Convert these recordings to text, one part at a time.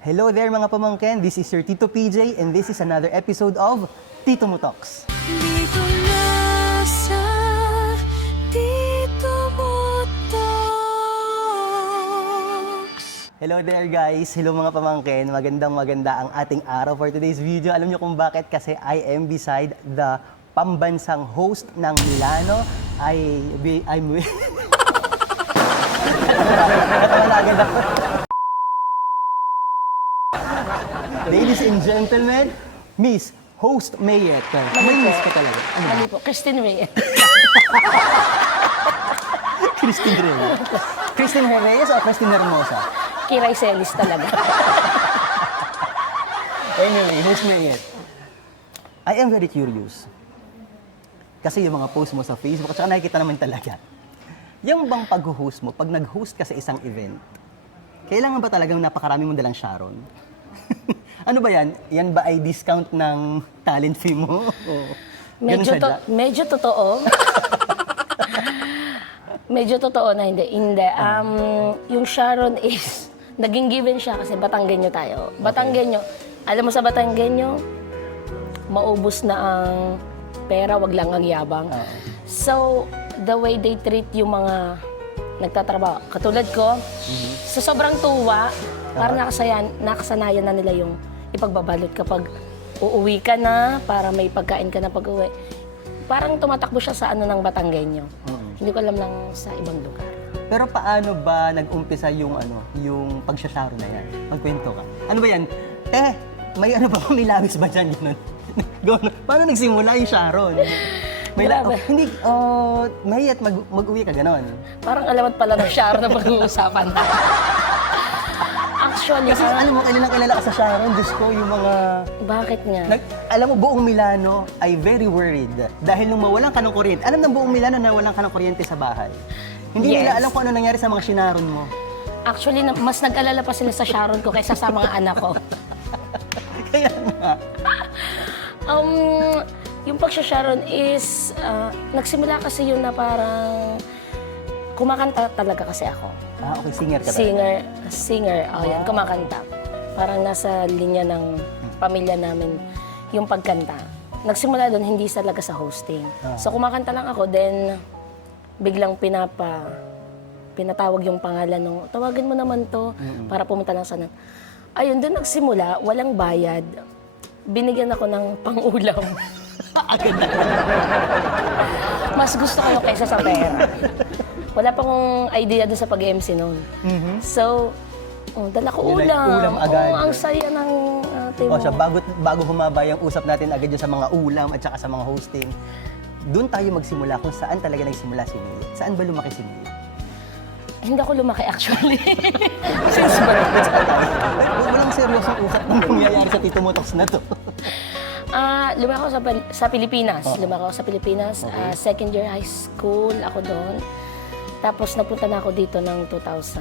Hello there mga pamangkin, this is your Tito PJ and this is another episode of Tito Mo Talks. Dito na sa Tito Mo Talks. Hello there guys, hello mga pamangkin, maganda ang ating araw for today's video. Alam niyo kung bakit? Kasi I am beside the pambansang host ng Milano. I'm Natawa na agad ako. Ladies and gentlemen, Miss Host Mayet. May miss ko talaga. Ano? Mali po, Christine Reyes. Christine Reyes. Christine Reyes o Christine Hermosa? Kiray Celis talaga. Anyway, Host Mayet. I am very curious. Kasi yung mga post mo sa Facebook, at saka nakikita naman talaga. Yung bang pag-host mo, pag nag-host ka sa isang event, kailangan ba talagang napakarami mong dalang Sharon? Ano ba yan? Yan ba ay discount ng talent fee mo? Ganun sadya? Medyo totoo. Medyo totoo na hindi. Hindi. Yung Sharon is, naging given siya kasi Batanggenyo tayo. Batanggenyo, alam mo sa Batanggenyo, maubos na ang pera, wag lang ang yabang. So, the way they treat yung mga nagtatrabaho, katulad ko, sa sobrang tuwa, parang nakasanayan na nila yung ipagbabalot kapag uuwi ka na, para may pagkain ka na pag-uwi. Parang tumatakbo siya sa ano ng Batanggenyo. Hindi ko alam lang sa ibang lugar. Pero paano ba nag-umpisa yung yung pag-Sharon na yan? Magkwento ka. Ano ba yan? May ano ba? May labis ba dyan? Paano nagsimula yung Sharon? Grabe. Hindi, Mayet, mag-uwi ka, gano'n. Parang alamat pala ng Sharon na pag-uusapan. Actually, Kasi alam mo, kilala ka sa Sharon, Diyos ko, yung mga... bakit nga? Alam mo, buong Milano ay very worried dahil nung mawalan ka ng kuryente. Alam ng buong Milano na walang ka ng kuryente sa bahay. Hindi Yes. nila alam kung ano nangyari sa mga Sharon mo. Actually, mas nag-alala pa sila sa Sharon ko kaysa sa mga anak ko. Kaya nga. Yung pag-Sharon is, nagsimula kasi yun na parang kumakanta talaga kasi ako. Okay, singer ka talaga. Singer, yan, kumakanta. Parang nasa linya ng pamilya namin yung pagkanta. Nagsimula doon, hindi talaga sa hosting. So kumakanta lang ako, then biglang pinatawag yung pangalan nung, tawagan mo naman to, para pumunta lang sana. Ayun, doon nagsimula, walang bayad. Binigyan ako ng pang-ulam. Mas gusto ko kaysa sa pera. Wala pa akong idea doon sa pag-MC noon. So, dala ko Yun ay ulam. ulam agad. Ang saya ng O siya, bago humaba yung usap natin agad yun sa mga ulam at saka sa mga hosting, doon tayo magsimula kung saan talaga nagsimula si Mayet. Saan ba lumaki si Mayet? Hindi ako lumaki actually. Since birth. Walang seryosong usap na nangyayari sa Tito Mo Talks na to. Lumaki ako sa Pilipinas. Lumaki ako sa Pilipinas. Okay. Second year high school ako doon. Tapos napunta na ako dito ng 2010.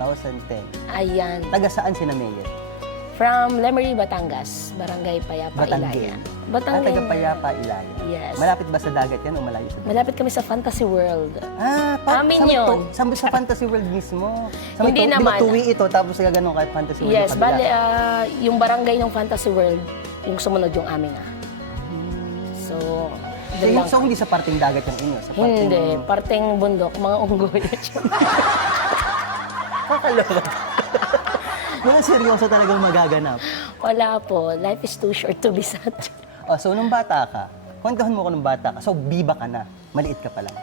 2010. Ayan. Taga saan si Mayet? From Lemery, Batangas. Barangay Payapa, Batanggen. Ilaya. Batanggen. Taga Payapa, Ilaya. Yes. Malapit ba sa dagat yan o malayo sa dagat? Malapit kami sa Fantasy World. sa Amin yun. Sa Fantasy World mismo. Hindi Di naman. ba tuwi ito tapos gano'n kahit Fantasy World Yes, yung kabila? bale, yung barangay ng Fantasy World, yung sumunod yung aming So, doon lang. So, hindi sa parting dagat yung inyo? Sa parting... Hindi, parteng bundok, mga unggoy. Kakaloka. Mga seryoso talagang magaganap. Wala po, life is too short to be sad. So, nung bata ka, kwentuhan mo ko nung bata ka, so biba ka na, maliit ka pa lang.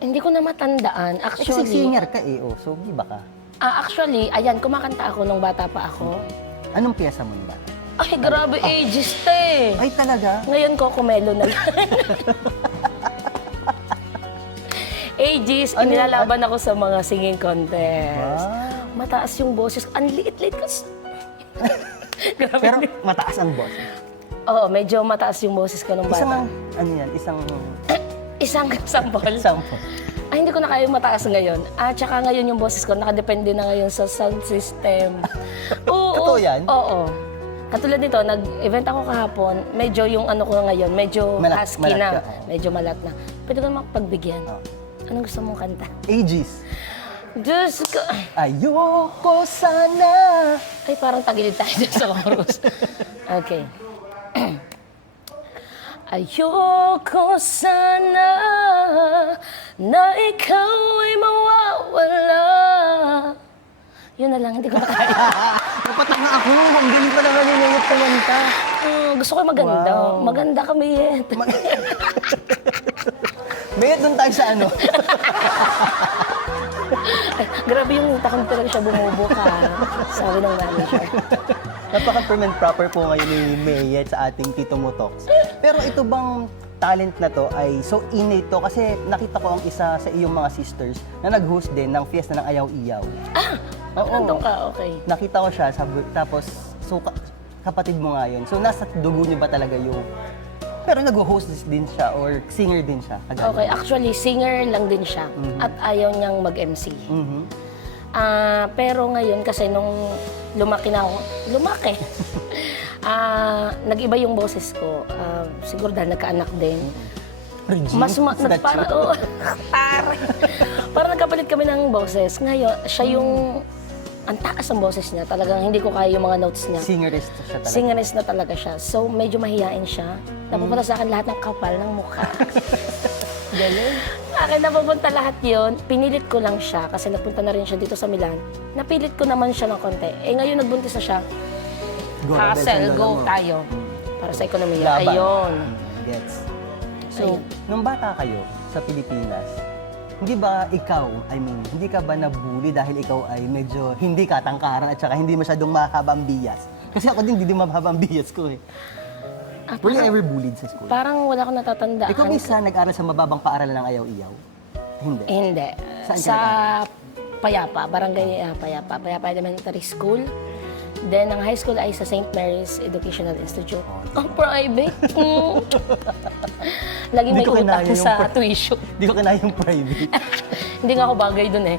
Hindi ko na matandaan. Kasi Actually, singer ka so biba ka. actually, ayan, kumakanta ako nung bata pa ako. Anong piyesa mo nung bata? Ay, grabe, ages te. Ay, talaga? Ngayon ko, kumelo na lang. Ages, inilalaban ako sa mga singing contest. Wow. Mataas yung boses. Ang liit-liit kasi. Grabe. Pero mataas ang boss. Oo, medyo mataas yung boses ko nung bata. Isang sample. Sample. Ay, hindi ko na kaya yung mataas ngayon. Tsaka ngayon yung boses ko, nakadepende na ngayon sa sound system. Oo. Totoo yan? Oo. Katulad nito, nag-event ako kahapon, medyo yung ano ko ngayon, medyo husky malat na. ka, Medyo malat na. Pwede ko naman pagbigyan. Anong gusto mong kanta? Aegis. Diyos ko. Ayoko sana Ay, parang tagilid tayo dyan sa chorus. Okay. Ayoko sana na ikaw ay mawawala. Yun na lang, hindi ko na kaya. Napatanga ako. Ang galing pa naman yung Mayet kumanta. Gusto ko yung maganda. Wow. Maganda ka, Mayet. Mayet, doon tayo sa ano. Ay, grabe yung takang talaga siya bumubuka. Sabi ng manager. Napaka-prim and proper po ngayon ni Mayet sa ating Tito Mo Talks. Pero ito bang talent na to ay so innate to kasi nakita ko ang isa sa iyong mga sisters na nag-host din ng fiesta ng Ayaw-Iyaw. Nandun ka, okay. Nakita ko siya, tapos so kapatid mo nga yun. So nasa dugo niyo ba talaga yung... Pero nag-host din siya or singer din siya? Kagaya. Okay, actually, singer lang din siya. At ayaw niyang mag-MC. Mhm. Pero ngayon, kasi nung lumaki na ako, nag-iba yung boses ko. Siguro dahil nagkaanak din. Regine, Mas is that para, true? parang nagkapalit kami ng boses. Ngayon, siya yung ang taas ang boses niya. Talagang hindi ko kaya yung mga notes niya. Singerist siya talaga. Singerist na talaga siya. So, medyo mahihain siya. Napupunta sa akin lahat ng kapal ng mukha. Galing. Akin napupunta lahat yon. Pinilit ko lang siya kasi nagpunta na rin siya dito sa Milan. Napilit ko naman siya ng konti. Ngayon nagbuntis na siya. Go, Hassle, Rebel, go mo. tayo. Para sa ekonomiya. Laban. Ayun. Gets. So, Ayun. nung bata kayo sa Pilipinas, hindi ba ikaw, hindi ka ba nabully dahil ikaw ay medyo hindi katangkaran at saka hindi masyadong mahabang biyas? Kasi ako din, hindi mahabang biyas ko eh. Were you ever bullied sa school? Parang wala akong natatandaan. Ikaw isa nag-aral sa mababang paaralan ng Ayaw-Iyaw? Hindi. Hindi. Saan ka Sa Payapa, Barangay Payapa, Payapa Elementary School. Then, ang high school ay sa St. Mary's Educational Institute. Oh, private. Lagi may Hindi ko kinaya utang yung sa tuition. Hindi ko kinaya yung private. Hindi nga ako bagay dun eh.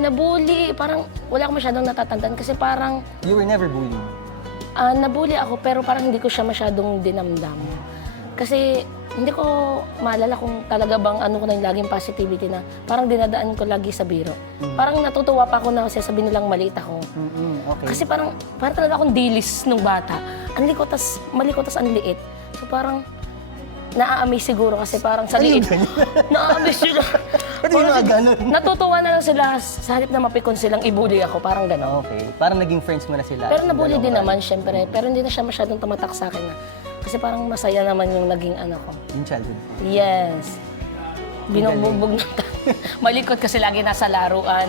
Nabully, parang wala akong masyadong natatandaan kasi parang You were never bullied? nabully ako pero parang hindi ko siya masyadong dinamdam. Kasi hindi ko maalala kung talaga bang ano ko na yung laging positivity na parang dinadaan ko lagi sa biro. Parang natutuwa pa ako na kasi sabi nilang maliit ako. Okay. Kasi parang talaga akong dilis nung bata. Ang likot, tas malikot, tas ang liit. So parang naa-amaze siguro kasi parang sa liit. Na-amaze sila. Ba't yung mga ganun? Natutuwa na lang sila sa halip na mapikon silang ibuli ako. Parang gano'n. Okay. Parang naging friends mo na sila. Pero nabully din Dalawang naman, syempre. Pero hindi na siya masyadong tumatak sa akin na. Kasi parang masaya naman yung naging ano ko. Yung childhood. Yes. Binubugbog ng malikot kasi lagi nasa laruan.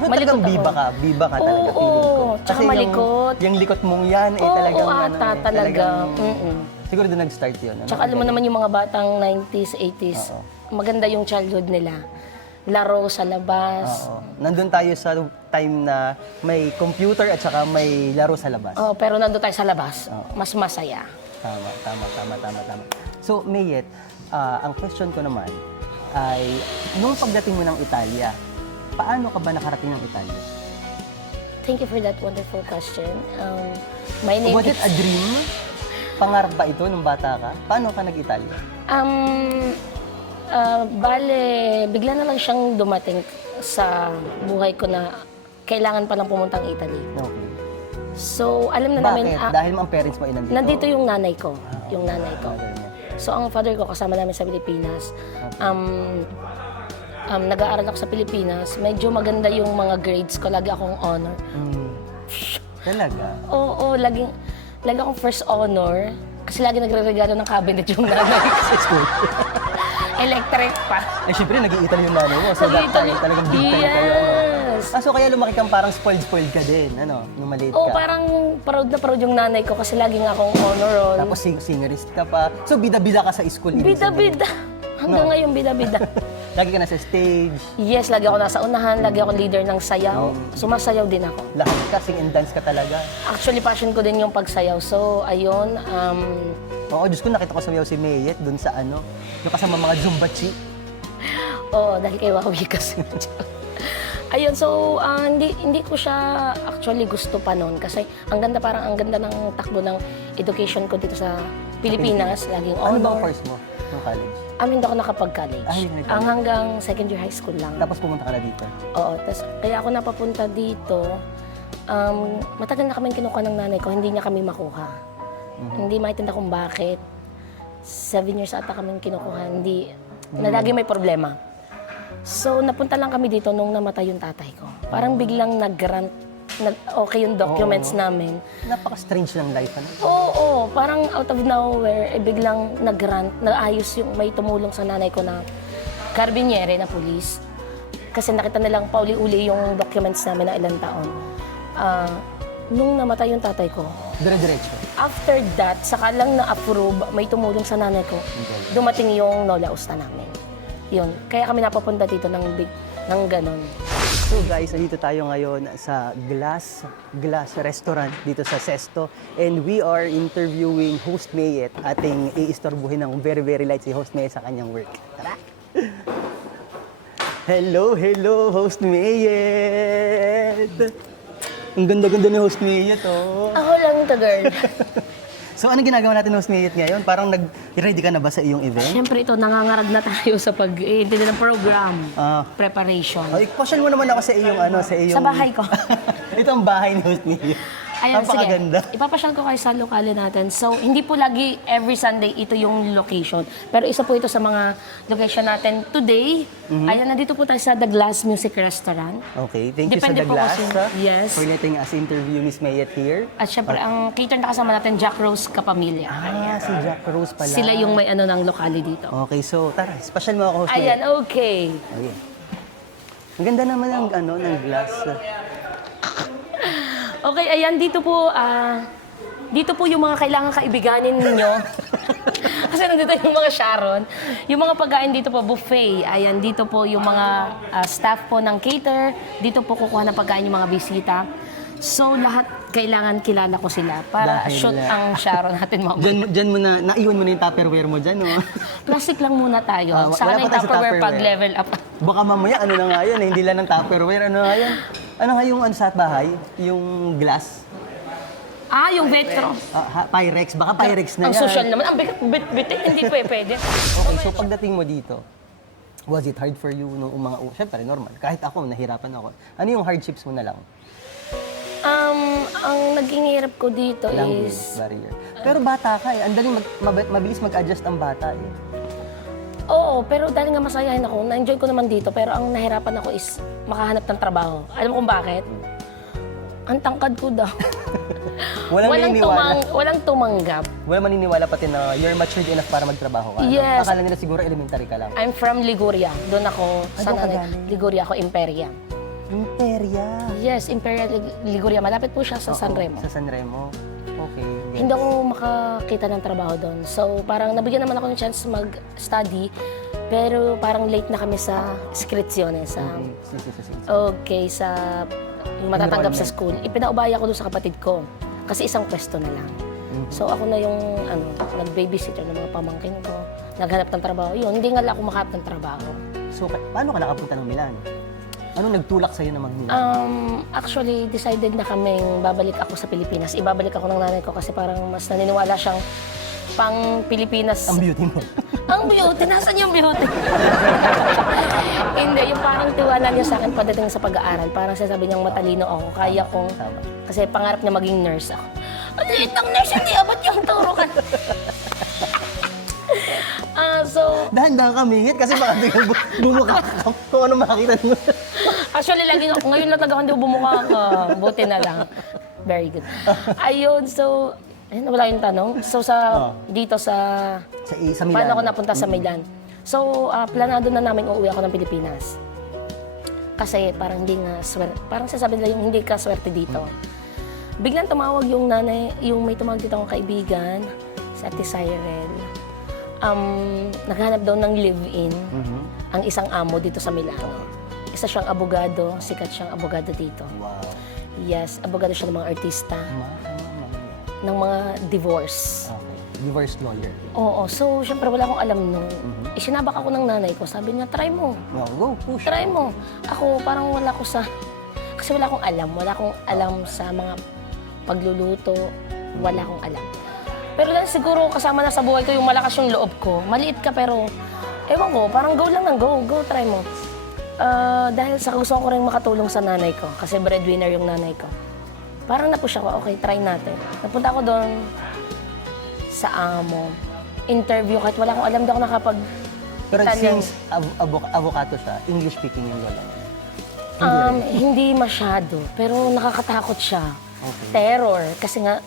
Malikot ako. biba ka. Biba ka talaga, Oo, feeling ko. tsaka Kasi malikot. Yung likot mong yan, eh Oo, talagang... ata, ano, eh, talaga. talagang- Siguro doon nag-start yun. Ano? Tsaka alam mo naman yung mga batang 90s, 80s, maganda yung childhood nila. Laro sa labas. Oo. Nandun tayo sa time na may computer at saka may laro sa labas. Oh, pero nandun tayo sa labas, mas masaya. Tama. So, Mayet, ang question ko naman ay, nung pagdating mo ng Italia, paano ka ba nakarating ng Italia? Thank you for that wonderful question. My name Was is... it a dream? Pangarap ba ito nung bata ka? Paano ka nag-Italia? Bale, bigla na lang siyang dumating sa buhay ko na kailangan palang pumuntang Italy. Okay. So, alam na namin... Bakit? Dahil ang parents mo ay nandito? Nandito yung nanay ko. Yung nanay ko. Father mo. So, ang father ko kasama namin sa Pilipinas. Nag-aaral ako sa Pilipinas. Medyo maganda yung mga grades ko. Lagi akong honor. Talaga? Oo, lagi akong first honor. Kasi lagi nagre-regalo ng cabinet yung nanay ko. Sa school? Electric pa. Eh, syempre, nag-iital yung nanay mo. So, that time, talagang big time kayo. Yes. So, kaya lumaki kang parang spoiled ka din, ano, nung maliit Oo, ka. parang proud na proud yung nanay ko kasi lagi nga akong honor roll. Tapos singerist ka pa. So, bida-bida ka sa school. ibig sabihin. Bida-bida. Hanggang ngayon, bida-bida. Lagi ka nasa stage. Yes, lagi ako nasa unahan, lagi ako leader ng sayaw. Sumasayaw din ako. Lahat ka, sing and dance ka talaga. Actually, passion ko din yung pagsayaw. So, ayun, Oo, Diyos ko, nakita ko sa si Mayet doon sa ano, yung kasama mga Zumbachi. oo, dahil kay Wawi kasi. Ayun, so, hindi ko siya actually gusto pa noon kasi ang ganda ng takbo ng education ko dito sa Pilipinas. Laging Ano ba ang honor. course mo nung college? Hindi ako nakapag-college. Ay, hindi Ang college. hanggang second year high school lang. Tapos pumunta ka na dito. Oo, kaya ako napapunta dito matagal na kami kinukuha ng nanay ko, hindi niya kami makuha. Hindi maintindihan kung bakit. 7 years ata kami kinukuha, hindi, na lagi may problema. So, napunta lang kami dito nung namatay yung tatay ko. Parang biglang nag-grant, okay yung documents namin. Napaka-strange ng life, ano? Oo, parang out of nowhere, biglang nag-grant, naayos yung may tumulong sa nanay ko na karbinyere na pulis. Kasi nakita nilang pauli-uli yung documents namin na ilang taon. Nung namatay yung tatay ko, Dire-diretso. after that, saka lang na-approve, may tumulong sa nanay ko, dumating yung Nola Usta namin. Yun, kaya kami napapunta dito ng ganon. So guys, nandito tayo ngayon sa Glass Restaurant dito sa Sesto. And we are interviewing Host Mayet. Ating iistorbuhin ng very, very light si Host Mayet sa kanyang work. Tara! Hello, Host Mayet! Ang ganda-ganda ni Host Mayet, oh. Ako lang to, girl. So, anong ginagawa natin, Host Mayet, ngayon? Parang nag-ready ka na ba sa iyong event? Siyempre ito, nangangarag na tayo sa pag-iintindi ng program. Preparation. Ay, pasyal mo naman ako sa iyong, sa iyong... Sa bahay ko. Ito ang bahay ni Host Mayet. Ayan, Napakaganda. sige. Ipapasyal ko kayo sa lokale natin. So, hindi po lagi every Sunday ito yung location. Pero isa po ito sa mga location natin today. Ayan, nandito po tayo sa The Glass Music Restaurant. Okay, thank Depende you sa The po Glass kasi- yes. for letting us interview Miss Mayet here. At syempre, ang cater na kasama natin, Jack Rose Kapamilya. Si Jack Rose pala. Sila yung may ng lokale dito. Okay, so tara, special mo ako, Host Ayan, Mayet. okay. Okay. Ang ganda naman ng glass. Okay, ayan, dito po yung mga kailangan kaibiganin ninyo. Kasi nandito yung mga Sharon. Yung mga pagkain dito po, buffet. Ayan, dito po yung mga staff po ng cater. Dito po kukuha ng pagkain yung mga bisita. So, lahat kailangan kilala ko sila para Dahil, shoot ang Sharon natin mamaya. Diyan mo na, naiwan mo na yung Tupperware mo dyan, no? Plastic lang muna tayo. Wala Sana pa yung tayo sa Tupperware pag Tupperware. level up. Baka mamaya, ano na nga yun, hindi lang ng Tupperware, ano nga yun? Ano nga yung sa bahay? Yung glass? Yung Vetro. Pyrex, baka Pyrex na Ang yan. social naman. Ang bit-bit, hindi pwede. Okay, so pagdating mo dito, was it hard for you nung syempre normal, kahit ako, nahirapan ako. Ano yung hardships mo na lang? Ang naging hirap ko dito Language is... barrier. Pero bata ka eh, ang daling mabilis mag-adjust ang bata eh. Oo, pero dahil nga masayahin ako, na-enjoy ko naman dito, pero ang nahirapan ako is makahanap ng trabaho. Alam mo kung bakit? Ang tangkad ko daw. Walang tumanggap. Wala maniniwala pati na you're matured enough para magtrabaho ka. no? Yes. Akala nila siguro elementary ka lang. I'm from Liguria. Doon ako, Doon ka nanay. galing? Liguria ako, Imperia. Imperia. Yes, Imperia Liguria. Malapit po siya sa San Remo. Sa San Remo. Okay. Hindi ako makakita ng trabaho doon. So, parang nabigyan naman ako ng chance mag-study, pero parang late na kami sa inscripsyones. Okay, sa yung matatanggap sa school. Ipinaubaya ko doon sa kapatid ko kasi isang pwesto na lang. So, ako na yung nag-babysitter ng mga pamangkin ko, naghanap ng trabaho. Yun, hindi nga lang ako makahanap ng trabaho. So, paano ka nakapunta ng Milan? Anong nagtulak sa'yo naman Milan? Actually, decided na kaming babalik ako sa Pilipinas. Ibabalik ako ng nanay ko kasi parang mas naniniwala siyang pang Pilipinas. Ang beauty mo. Ang beauty? Nasaan yung beauty? Hindi, yung parang tiwala niya sa akin pagdating sa pag-aaral. Parang sasabi niyang matalino ako. Kaya kong, Tama. kasi pangarap niya maging nurse ako. Ang liit ng nurse, hindi abot yung turo ka. So, Dahan-dahan ka mingit kasi baka di ka bumuka ka kung ano makakita mo. actually, ngayon lang talaga hindi ko bumuka ka. Buti na lang. Very good. Ayun, so, ayun, wala yung tanong. So, dito sa Sa Milan. paano ako napunta sa Milan? So, planado na namin uuwi ako ng Pilipinas. Kasi parang hindi nga swerte. Parang sasabihin nila yung hindi ka swerte dito. Biglang tumawag yung nanay, yung may tumawag dito akong kaibigan, si Ate Cyril. Naghanap daw ng live-in ang isang amo dito sa Milano. Isa siyang abogado, sikat siyang abogado dito. Wow. Yes, abogado siya ng mga artista, ng mga divorce. Okay. Divorce lawyer. Oo, so syempre wala akong alam nun. Isinabak ako ng nanay ko, sabi niya, try mo. No, go, push. Try mo. Ako, parang wala ko sa... Kasi wala akong alam sa mga pagluluto. Wala akong alam. Pero dahil siguro kasama na sa buhay ko yung malakas yung loob ko. Maliit ka pero, ewan ko, parang go lang ng go. Go, try mo. Dahil sa gusto ko rin makatulong sa nanay ko. Kasi breadwinner yung nanay ko. parang na-push ako, okay, try natin. Napunta ako doon sa amo. Interview, kahit wala akong alam, di ako nakapag Pero Italian. since avocado siya, English speaking yung lola niya. Hindi masyado, pero nakakatakot siya. Okay. Terror, kasi nga,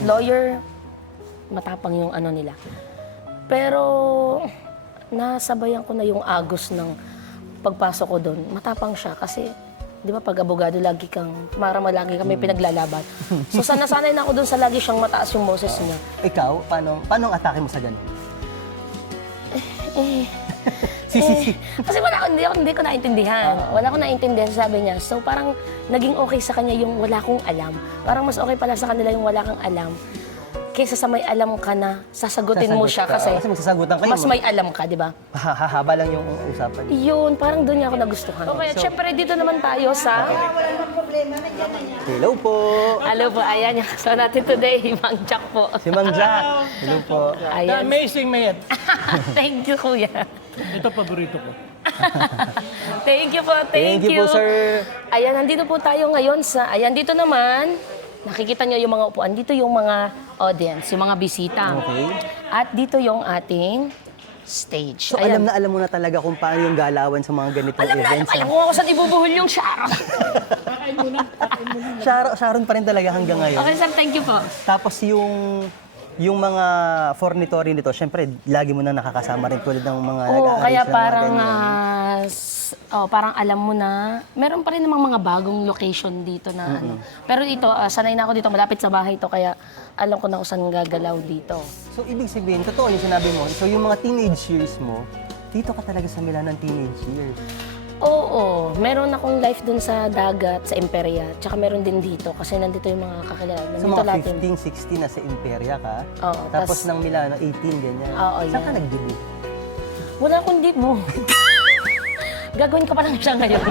lawyer, matapang yung ano nila. Pero, nasabayan ko na yung agos ng pagpasok ko doon. Matapang siya kasi, di ba pag abogado, lagi lagi kami pinaglalaban. So, sanasanay na ako doon sa lagi siyang mataas yung boses niya. Ikaw, paano ang atake mo sa ganun? Kasi hindi ko naintindihan. Wala akong naintindihan, sabi niya. So parang naging okay sa kanya yung wala kong alam. Parang mas okay pala sa kanila yung wala kang alam. Kaysa sa may alam ka na, sasagutin mo siya kasi magsasagutan kayo. mas may alam ka, di ba? Hahaba lang yung usapan. Yun, parang doon niya ako nagustuhan. Okay, at syempre dito naman tayo sa... Hello po! Hello po, ayan yung kasama natin today, Mang Jack po. Si Mang Jack. Hello po. The Ayan. amazing Mayet. Thank you, kuya. Ito paborito ko. Thank you po, thank Thank you po, sir. Ayan, nandito po tayo ngayon sa... Ayan, dito naman, nakikita nyo yung mga upuan. Dito yung mga audience, yung mga bisita. Okay. At dito yung ating stage. So alam mo na talaga kung paano yung galawan sa mga ganitong events. Alam ko saan ibubuhol yung Sharon. Sharon pa rin talaga hanggang ngayon. Okay, sir, thank you po. Tapos yung mga fornitory nito, syempre, lagi mo na nakakasama rin tulad ng mga Oo, nag-a-arrange kaya ng mga parang, ganyan. parang alam mo na, meron pa rin namang mga bagong location dito na ano. Pero ito, sanay na ako dito, malapit sa bahay to, kaya alam ko na kung saan gagalaw dito. So, ibig sabihin, totoo yung sinabi mo. So, yung mga teenage years mo, dito ka talaga sa Milan ng teenage years. Oo, meron akong life dun sa dagat, sa Imperia, tsaka meron din dito, kasi nandito yung mga kakilala. So, Nandito mga lahat yun. 15, 16 na sa Imperia ka. Oo, Tapos tas- ng Milano, 18, ganyan. Oo, Saan ka yan. nag-debut? Wala akong dibo. Gagawin ko pa lang siya ngayon.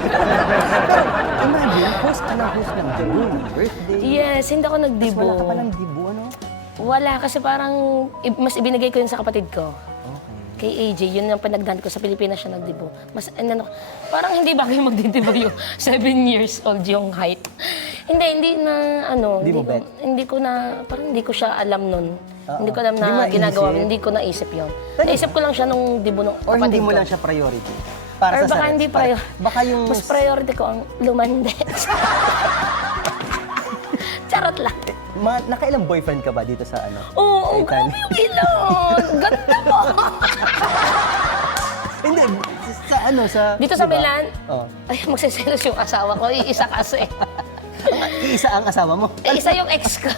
Imagine, host ka ng debut, birthday. Yes, hindi ako Tapos nagdibo. wala ka pa ng debut, ano? Wala, kasi parang mas ibinigay ko yun sa kapatid ko. Okay. Kay AJ, yun yung pinagdaan ko. Sa Pilipinas siya nagdibo. Parang hindi bagay magdidibo yung 7 years old yung height. Hindi na, Hindi mo bet? Parang hindi ko siya alam nun. Hindi ko alam Hindi na mo ginagawa, naisip? hindi ko naisip yun. Talaga? Naisip ko lang siya nung dibo ng Or kapatid hindi mo ko. lang siya priority? Para Or sa baka sarili. hindi priority. Baka yung... Mas priority ko ang lumande. Charot lang. Nakailang boyfriend ka ba dito sa ano? Oo, Italy? grabe yung ilong. Ganda mo. Hindi, sa... Dito sa diba? Milan, Oh. ay, magsiselos yung asawa ko. Iisa kasi. Isa ang asawa mo. Isa yung ex ko.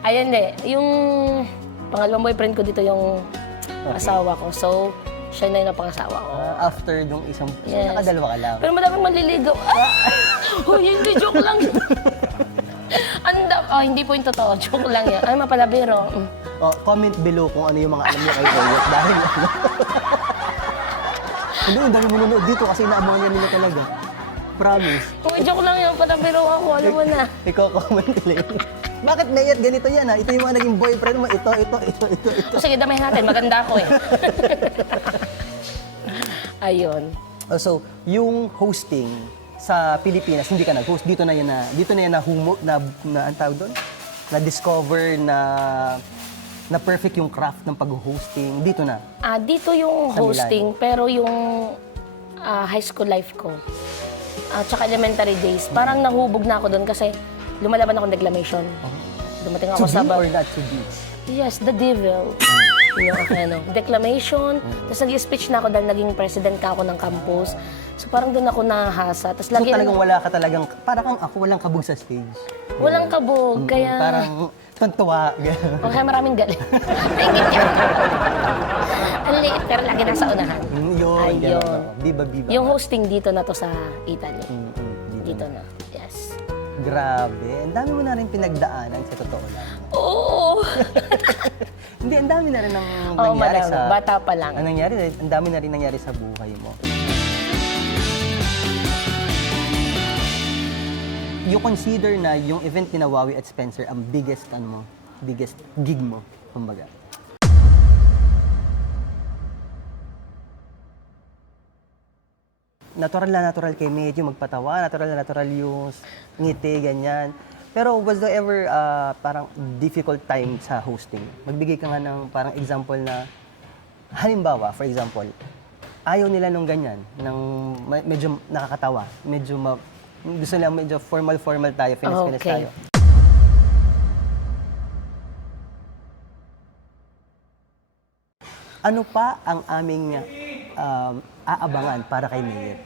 Ayun yung pangalawang boyfriend ko dito yung asawa ko. So, siya na yung pangasawa ko. After yung isang... So, Yes. nakadalawa ka lang. Pero madaming manliligaw. Huy, hindi, joke lang. Hindi po yung totoo. Joke lang yan. Ay, mapalabiro. Oh, comment below kung ano yung mga alam niyo kay Boyet. Dahil ano... Hindi, ang dami mo nanonood dito kasi inaabangan niya nila talaga. Promise. Huy, joke lang yun. Palabiro ako. Alam mo na. Ikaw comment lang. Bakit Mayet ganito yan ha? Ito yung mga naging boyfriend mo. Ito. O sige, damayin natin. Maganda ako eh. Ayun. Oh, so, yung hosting sa Pilipinas, hindi ka nag-host. Dito na yan ang tawag doon? Na-discover na perfect yung craft ng pag-hosting. Dito na. Dito yung Sa Milan. hosting, pero yung high school life ko, tsaka elementary days, parang nahubog na ako doon kasi lumalaban ako ng declamation. Dumating ako To sa... be or not to be? Yes, the devil. Yung declamation. Tapos nag-speech na ako dahil naging president ka ako ng campus. So parang doon ako nahasa. Tapos So lagi talagang wala ka talagang, parang kang ako, walang kabog sa stage. walang kabog. Kaya... Parang tuntua. Okay, maraming galing. Naingit yan. Ang liit, pero lagi nasa unahan. Yun, Ayun. ganun. Biba. Yung hosting dito na to sa Italy. Dito Dito na. Yes. Grabe. Ang dami mo na rin pinagdaanan sa totoo lang. Oo! Hindi, ang dami na rin ang Oo, nangyari madami. sa... Bata pa lang. Ang nangyari, ang dami na rin nangyari sa buhay mo. You consider na yung event ni Wawi at Spencer ang biggest gig mo, kumbaga. natural na natural kay Mayor yung magpatawa, natural na natural yung ngiti, ganyan. Pero was there ever parang difficult time sa hosting? Magbigay ka nga ng parang example na, halimbawa, for example, ayaw nila nung ganyan, ng medyo nakakatawa, gusto nila medyo formal tayo, finish Okay. tayo. Ano pa ang aming aabangan para kay Mayor?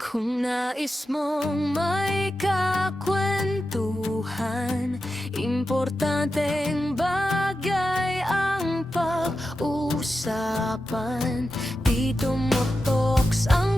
Kung nais mong may kakwentuhan, importanteng bagay ang pag-usapan. Dito mo talks ang